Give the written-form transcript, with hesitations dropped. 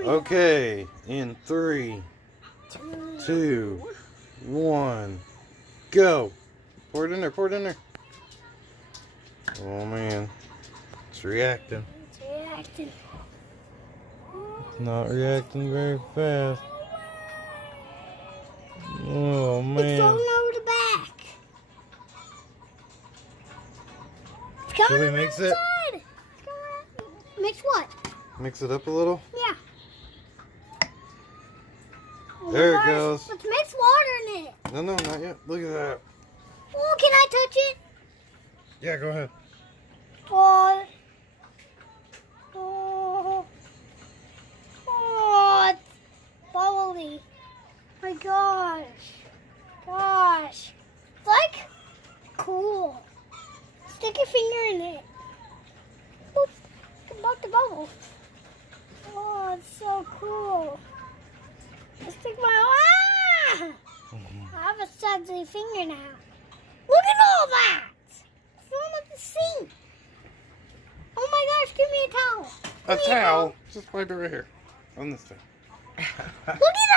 Okay, in 3, 2, 1, go. Pour it in there, pour it in there. Oh man, it's reacting. It's reacting. It's not reacting very fast. Oh man. It's going over the back. It's coming Should we on mix the it? outside. Mix what? Mix it up a little. Yeah. There it goes. Let's mix water in it. No, not yet. Look at that. Oh, can I touch it? Yeah, go ahead. Oh, oh, oh, it's bubbly. My gosh. Gosh. It's like cool. Stick your finger in it. Oops. About the bubble. Oh, it's so cool. I stick my I have a sudsy finger now. Look at all that. It's all at the sink. Oh my gosh, give me a towel. A towel? Just wipe it right here. On this thing. Look at